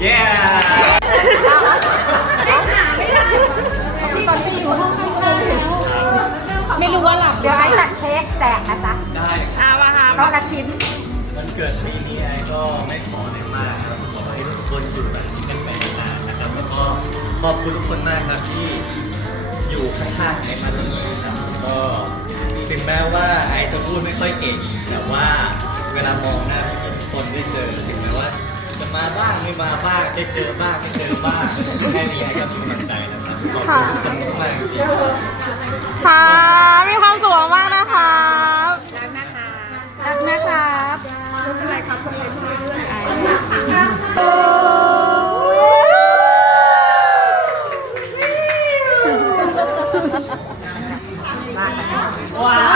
เย้ตอนนี้อยู่ห้องข้างๆแล้วไม่รู้ว่าหลับเดี๋ยวไอ้ตัดเค้กแตกนะจ๊ะได้ครับอามาหาเพราะละชิ้นวันเกิดปีนี้ไอ้ก็ไม่ขออะไรมากครับขอให้ทุกคนอยู่แบบนี้กันไปนานๆนะครับแล้วก็ขอบคุณทุกคนมากครับที่อยู่ข้างๆไอ้มาตลอดนะครับก็ถึงแม้ว่าไอ้จะพูดไม่ค่อยเก่งแต่ว่าเวลามองหน้าทุกคนได้เจอ ไม่มาบ้างได้เจอบ้างไม่เจอบ้างแค่นี้ก็มีกำลังใจนะครับขอบคุณจำนวนมากจริงค่ะ มีความสุขมากนะคะรักนะคะรักนะครับม่เป็นไรครับคนเเพื่อนไอ้ว้า